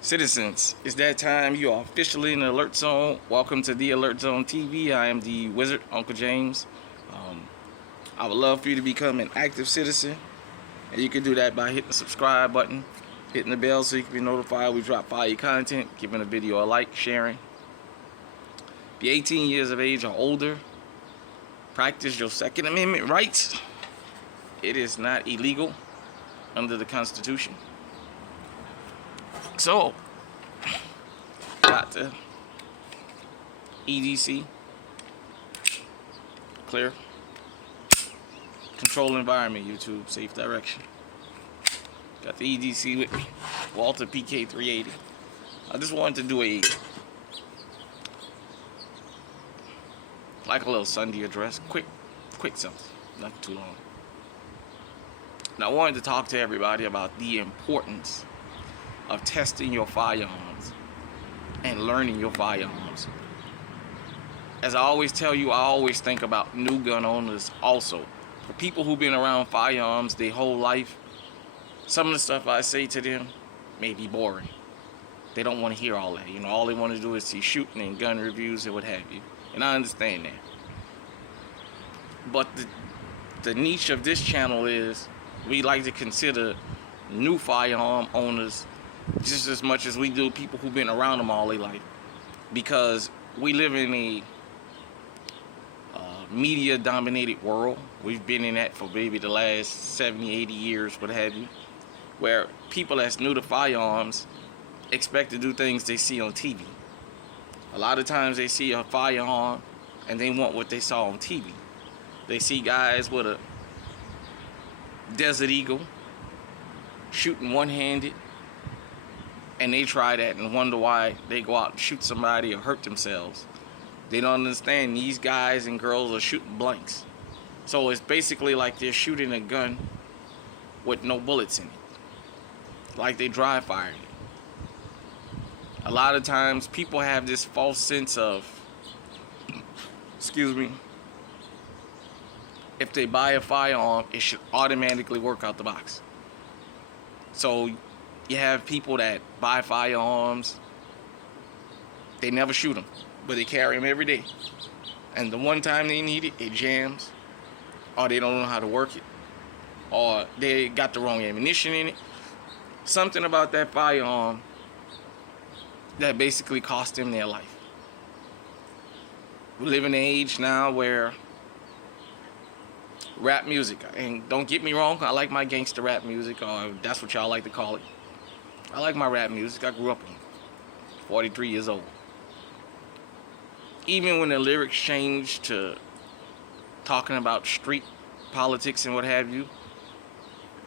Citizens, it's that time. You are officially in the Alert Zone. Welcome to the Alert Zone TV. I am the Wizard, Uncle James. Um, I would love for you to become an active citizen, and you can do that by hitting the subscribe button, hitting the bell so you can be notified we drop fire content, giving the video a like, sharing. Be 18 years of age or older. Practice your Second Amendment rights. It is not illegal under the Constitution. So, got the EDC, clear, control environment, YouTube, safe direction. Got the EDC with me, Walter PK380. I just wanted to do a little Sunday address, quick something, not too long. And I wanted to talk to everybody about the importance of testing your firearms and learning your firearms. As I always tell you, I always think about new gun owners also. For people who've been around firearms their whole life, some of the stuff I say to them may be boring. They don't want to hear all that. All they want to do is see shooting and gun reviews and what have you. And I understand that. But the niche of this channel is we like to consider new firearm owners just as much as we do people who've been around them all their life, because we live in a media dominated world. We've been in that for maybe the last 70, 80 years, what have you, where people that's new to firearms expect to do things they see on TV. A lot of times they see a firearm and they want what they saw on TV. They see guys with a Desert Eagle shooting one-handed, and they try that and wonder why they go out and shoot somebody or hurt themselves. They don't understand these guys and girls are shooting blanks. So it's basically like they're shooting a gun with no bullets in it, like they dry firing it. A lot of times people have this false sense of, if they buy a firearm, it should automatically work out the box. So you have people that buy firearms, they never shoot them, but they carry them every day. And the one time they need it, it jams, or they don't know how to work it, or they got the wrong ammunition in it. Something about that firearm that basically cost them their life. We live in an age now where rap music, and don't get me wrong, I like my gangster rap music, or that's what y'all like to call it. I like my rap music. I grew up on it. 43 years old. Even when the lyrics changed to talking about street politics and what have you,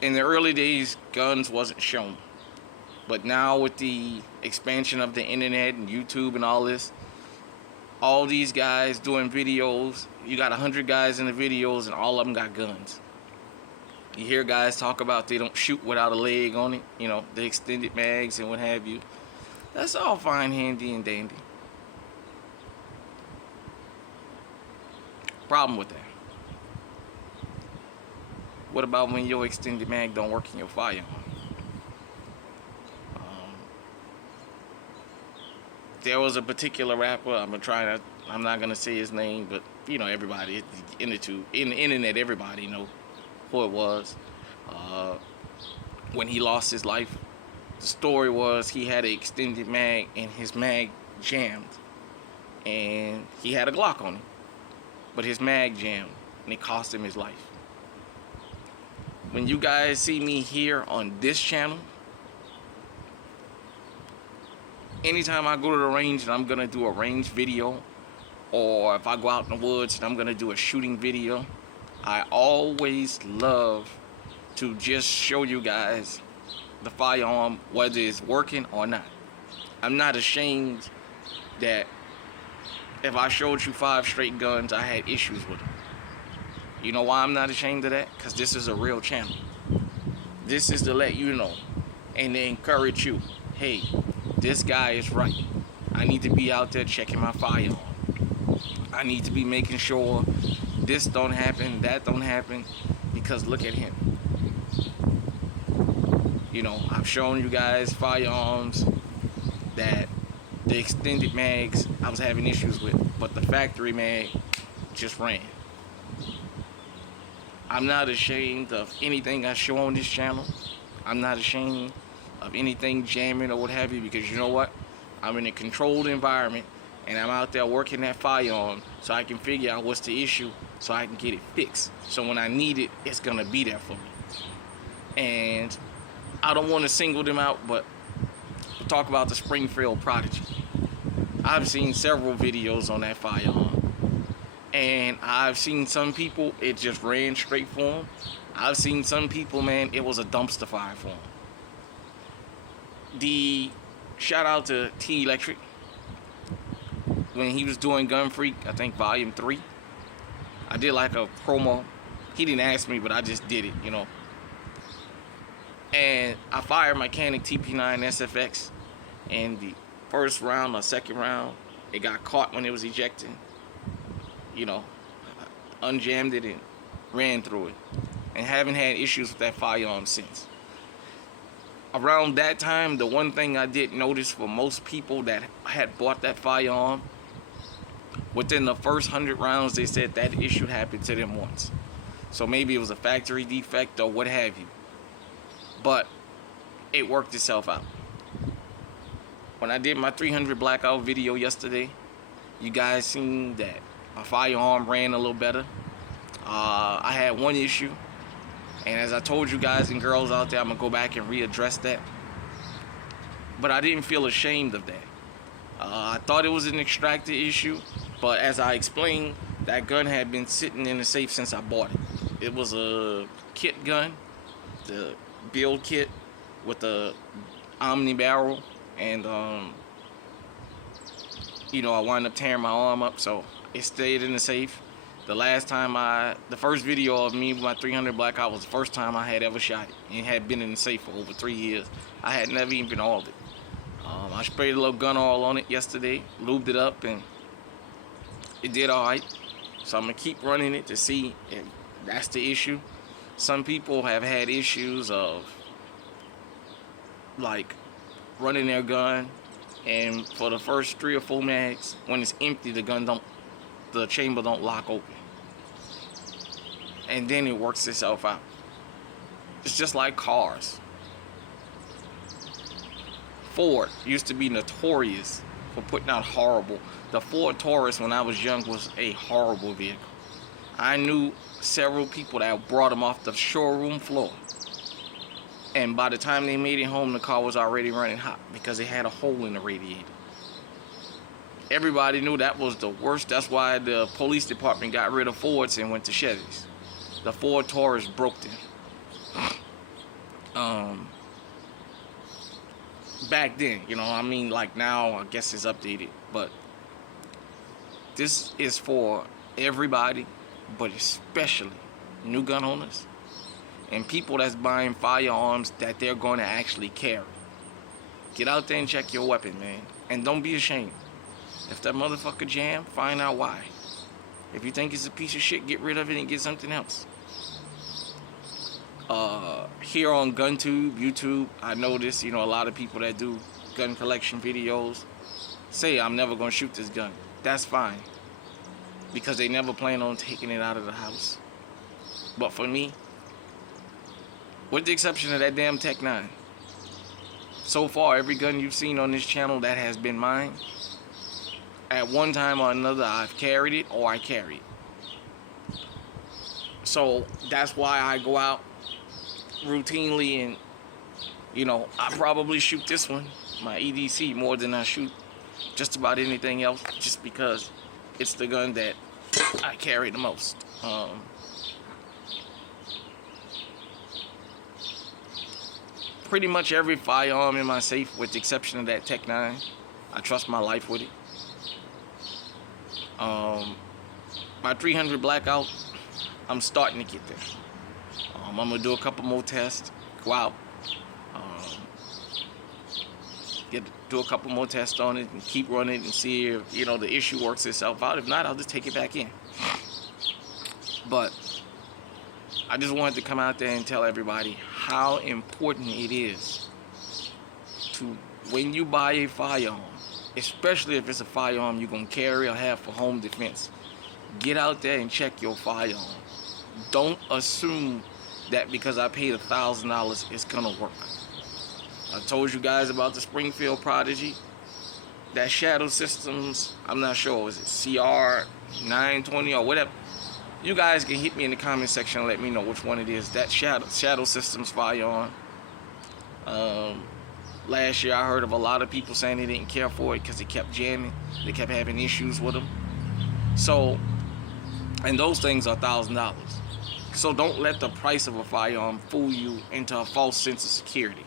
in the early days, guns wasn't shown. But now with the expansion of the internet and YouTube and all this, all these guys doing videos, you got 100 guys in the videos and all of them got guns. You hear guys talk about they don't shoot without a leg on it, the extended mags and what have you. That's all fine, handy, and dandy. Problem with that. What about when your extended mag don't work in your firearm? There was a particular rapper, I'm not gonna say his name, but everybody in the internet, everybody know who it was. When he lost his life, the story was he had an extended mag and his mag jammed, and he had a Glock on him, but his mag jammed and it cost him his life. When you guys see me here on this channel, anytime I go to the range and I'm gonna do a range video, or if I go out in the woods and I'm gonna do a shooting video, I always love to just show you guys the firearm, whether it's working or not. I'm not ashamed that if I showed you 5 straight guns, I had issues with them. You know why I'm not ashamed of that? Because this is a real channel. This is to let you know and to encourage you, hey, this guy is right. I need to be out there checking my firearm. I need to be making sure this don't happen, that don't happen, because look at him. I've shown you guys firearms that the extended mags I was having issues with, but the factory mag just ran. I'm not ashamed of anything I show on this channel. I'm not ashamed of anything jamming or what have you, because you know what? I'm in a controlled environment and I'm out there working that firearm so I can figure out what's the issue so I can get it fixed. So when I need it, it's gonna be there for me. And I don't want to single them out, but we'll talk about the Springfield Prodigy. I've seen several videos on that firearm, and I've seen some people, it just ran straight for them. I've seen some people, man, it was a dumpster fire for them. The shout out to T Electric when he was doing Gun Freak, I think volume 3. I did like a promo. He didn't ask me, but I just did it, you know. And I fired my Canik TP9 SFX, and the first round or second round, it got caught when it was ejecting. You know, unjammed it and ran through it, and haven't had issues with that firearm since. Around that time, the one thing I did notice for most people that had bought that firearm, within the first 100 rounds, they said that issue happened to them once. So maybe it was a factory defect or what have you. But it worked itself out. When I did my 300 blackout video yesterday, you guys seen that my firearm ran a little better. I had one issue, and as I told you guys and girls out there, I'm gonna go back and readdress that. But I didn't feel ashamed of that. I thought it was an extractor issue, but as I explained, that gun had been sitting in the safe since I bought it. It was a kit gun, the build kit with the Omni barrel, and you know, I wound up tearing my arm up, so it stayed in the safe. The first video of me with my 300 blackout was the first time I had ever shot it. It had been in the safe for over 3 years. I had never even oiled it. I sprayed a little gun oil on it yesterday, lubed it up, and it did all right. So I'm gonna keep running it to see if that's the issue. Some people have had issues of like running their gun, and for the first 3 or 4 mags, when it's empty, the chamber don't lock open, and then it works itself out. It's just like cars. Ford used to be notorious for putting out horrible. The Ford Taurus when I was young was a horrible vehicle. I knew several people that brought them off the showroom floor, and by the time they made it home, the car was already running hot because it had a hole in the radiator. Everybody knew that was the worst. That's why the police department got rid of Fords and went to Chevys. The Ford Taurus broke them. Back then, you know, I mean, like now, I guess it's updated, but this is for everybody, but especially new gun owners and people that's buying firearms that they're going to actually carry. Get out there and check your weapon, man, and don't be ashamed. If that motherfucker jam, find out why. If you think it's a piece of shit, get rid of it and get something else. Here on GunTube, YouTube, I notice, you know, a lot of people that do gun collection videos say, I'm never going to shoot this gun. That's fine, because they never plan on taking it out of the house. But for me, with the exception of that damn Tech 9, so far, every gun you've seen on this channel that has been mine, at one time or another, I've carried it or I carry it. So that's why I go out routinely, and you know, I probably shoot this one, my EDC, more than I shoot just about anything else, just because it's the gun that I carry the most. Pretty much every firearm in my safe, with the exception of that Tech 9, I trust my life with it. My 300 blackout, I'm starting to get there. I'm gonna do a couple more tests, go out, do a couple more tests on it, and keep running and see if, you know, the issue works itself out. If not, I'll just take it back in. But I just wanted to come out there and tell everybody how important it is to when you buy a firearm, especially if it's a firearm you're going to carry or have for home defense, get out there and check your firearm. Don't assume that because I paid $1,000 it's going to work. I told you guys about the Springfield Prodigy. That Shadow Systems, I'm not sure, was it CR 920 or whatever? You guys can hit me in the comment section and let me know which one it is. That Shadow Systems firearm. Last year I heard of a lot of people saying they didn't care for it because it kept jamming. They kept having issues with them. So, and those things are $1,000. So don't let the price of a firearm fool you into a false sense of security.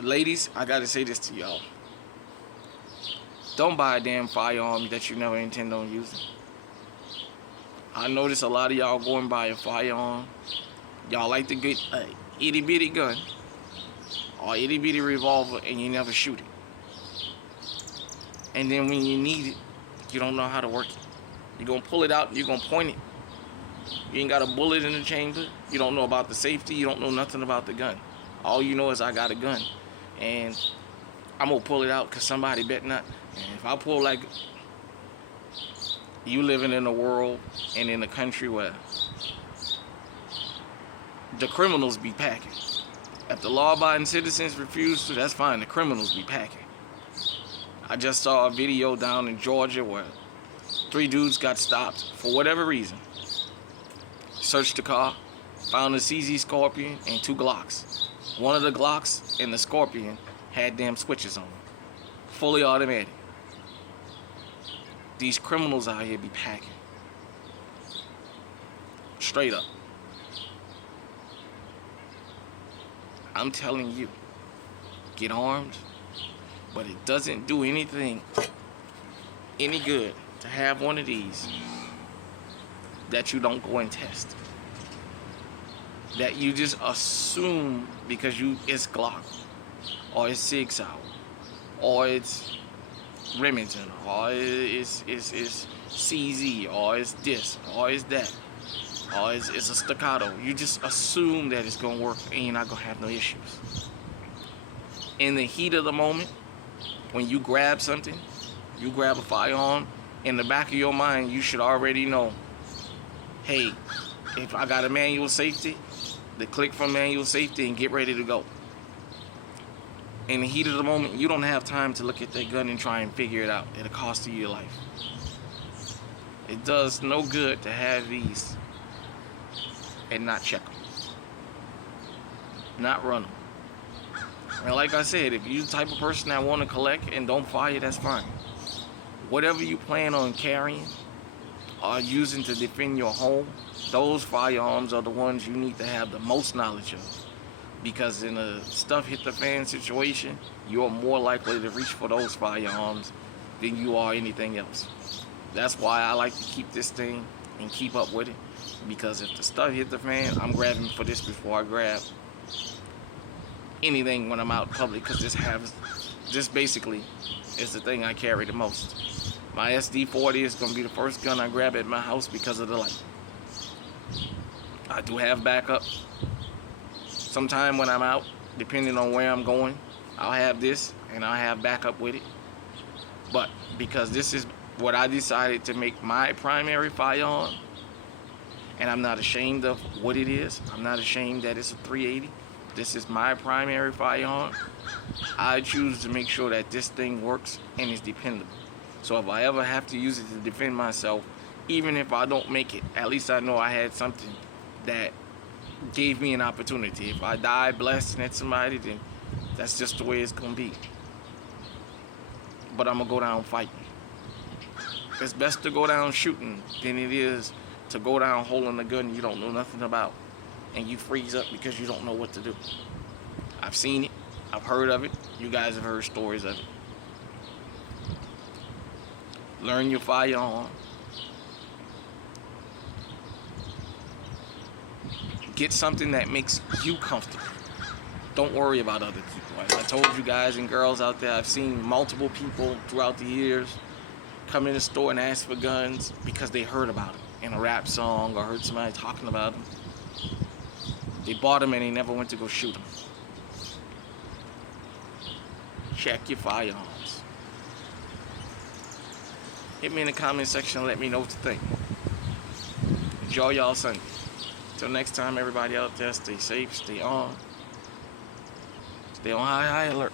Ladies, I gotta say this to y'all. Don't buy a damn firearm that you never intend on using. I notice a lot of y'all go and buy a firearm. Y'all like to get a itty bitty gun or itty bitty revolver and you never shoot it. And then when you need it, you don't know how to work it. You're gonna pull it out and you're gonna point it. You ain't got a bullet in the chamber. You don't know about the safety. You don't know nothing about the gun. All you know is I got a gun. And I'm gonna pull it out because somebody bet not. And if I pull like you living in a world and in a country where the criminals be packing. If the law-abiding citizens refuse to, that's fine. The criminals be packing. I just saw a video down in Georgia where 3 dudes got stopped for whatever reason. Searched the car, found a CZ Scorpion and 2 Glocks. One of the Glocks and the Scorpion had damn switches on them. Fully automatic. These criminals out here be packing. Straight up. I'm telling you, get armed, but it doesn't do anything any good to have one of these that you don't go and test. That you just assume because it's Glock, or it's Sig Sauer, or it's Remington, or it's CZ, or it's this, or it's that, or it's a staccato. You just assume that it's gonna work and you're not gonna have no issues. In the heat of the moment, when you grab something, you grab a firearm, in the back of your mind, you should already know, hey, if I got a manual safety, the click from manual safety and get ready to go. In the heat of the moment, you don't have time to look at that gun and try and figure it out. It'll cost you your life. It does no good to have these and not check them. Not run them. And like I said, if you're the type of person that want to collect and don't fire, that's fine. Whatever you plan on carrying or using to defend your home, those firearms are the ones you need to have the most knowledge of. Because in a stuff hit the fan situation, you're more likely to reach for those firearms than you are anything else. That's why I like to keep this thing and keep up with it. Because if the stuff hit the fan, I'm grabbing for this before I grab anything when I'm out in public. Because this basically is the thing I carry the most. My SD-40 is going to be the first gun I grab at my house because of the light. I do have backup. Sometime when I'm out, depending on where I'm going, I'll have this and I'll have backup with it. But because this is what I decided to make my primary firearm, and I'm not ashamed of what it is. I'm not ashamed that it's a 380. This is my primary firearm. I choose to make sure that this thing works and is dependable. So if I ever have to use it to defend myself, even if I don't make it, at least I know I had something that gave me an opportunity. If I die blasting at somebody, then that's just the way it's gonna be. But I'm gonna go down fighting. It's best to go down shooting than it is to go down holding a gun you don't know nothing about and you freeze up because you don't know what to do. I've seen it. I've heard of it. You guys have heard stories of it. Learn your firearm. Get something that makes you comfortable. Don't worry about other people. As I told you guys and girls out there, I've seen multiple people throughout the years come in the store and ask for guns because they heard about it in a rap song or heard somebody talking about them. They bought them and they never went to go shoot them. check your firearms. Hit me in the comment section and let me know what you think. Enjoy y'all Sunday. Till next time, everybody out there, stay safe, stay on high alert.